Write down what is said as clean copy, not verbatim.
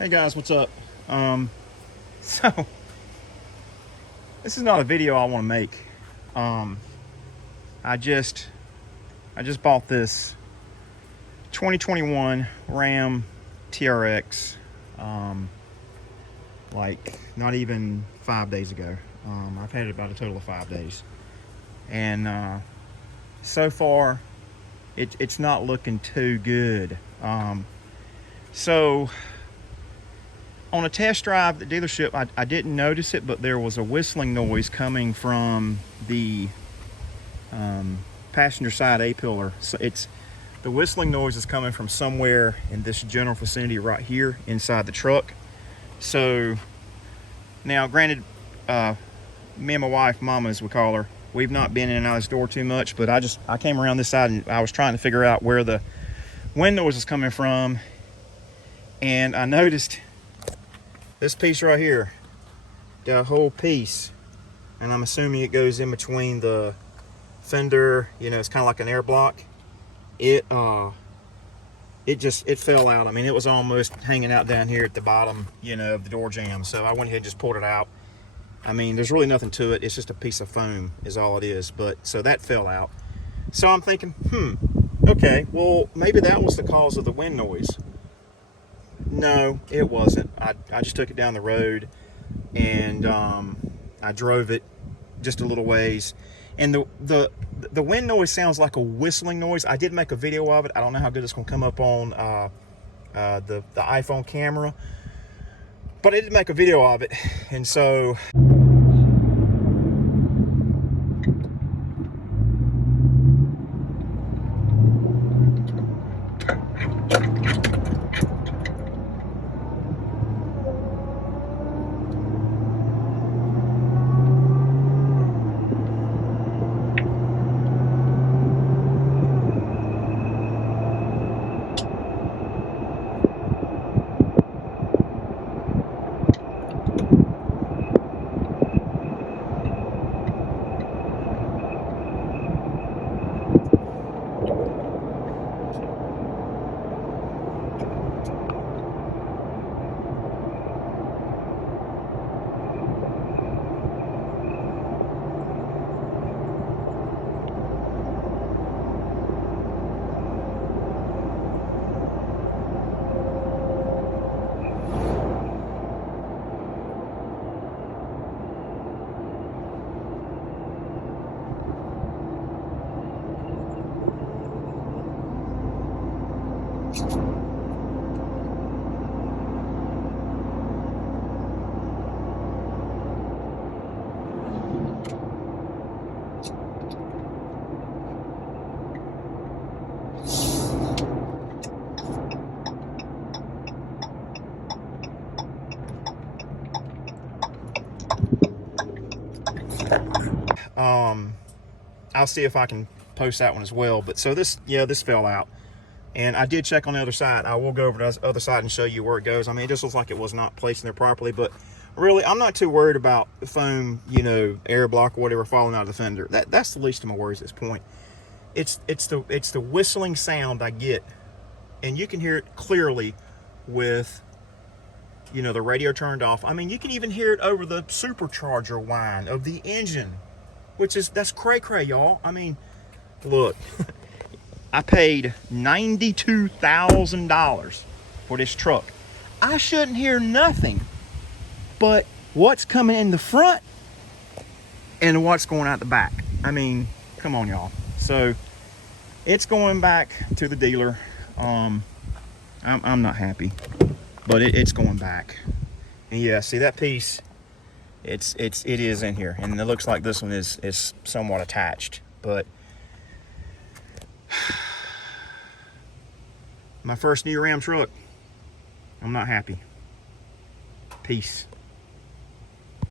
Hey guys, what's up? So this is not a video I want to make. I just bought this 2021 RAM TRX like not even 5 days ago. I've had it about a total of 5 days, and so far it's not looking too good. So on a test drive at the dealership, I didn't notice it, but there was a whistling noise coming from the passenger side A-pillar. So the whistling noise is coming from somewhere in this general vicinity right here inside the truck. So now, granted, me and my wife, Mama as we call her, we've not been in and out of this door too much, but I came around this side and I was trying to figure out where the wind noise is coming from, and I noticed this piece right here, the whole piece, and I'm assuming it goes in between the fender, you know, it's kind of like an air block. It fell out. I mean, it was almost hanging out down here at the bottom, you know, of the door jamb. So I went ahead and just pulled it out. I mean, there's really nothing to it. It's just a piece of foam is all it is. But so that fell out. So I'm thinking, okay, well, maybe that was the cause of the wind noise. No, it wasn't. I just took it down the road, and I drove it just a little ways, and the wind noise sounds like a whistling noise. I did make a video of it. I don't know how good it's going to come up on the iPhone camera, but I did make a video of it, and so I'll see if I can post that one as well. But so this fell out, and I did check on the other side. I will go over to the other side and show you where it goes. I mean, it just looks like it was not placed in there properly, but really, I'm not too worried about the foam, you know, air block or whatever falling out of the fender. That's the least of my worries at this point. It's the whistling sound I get, and you can hear it clearly with, you know, the radio turned off. I mean, you can even hear it over the supercharger whine of the engine, that's cray-cray, y'all. I mean, look, I paid $92,000 for this truck. I shouldn't hear nothing but what's coming in the front and what's going out the back. I mean, come on, y'all. So it's going back to the dealer. I'm not happy, but it's going back. And yeah, see that piece, it is in here, and it looks like this one is somewhat attached, but my first new Ram truck, I'm not happy. Peace.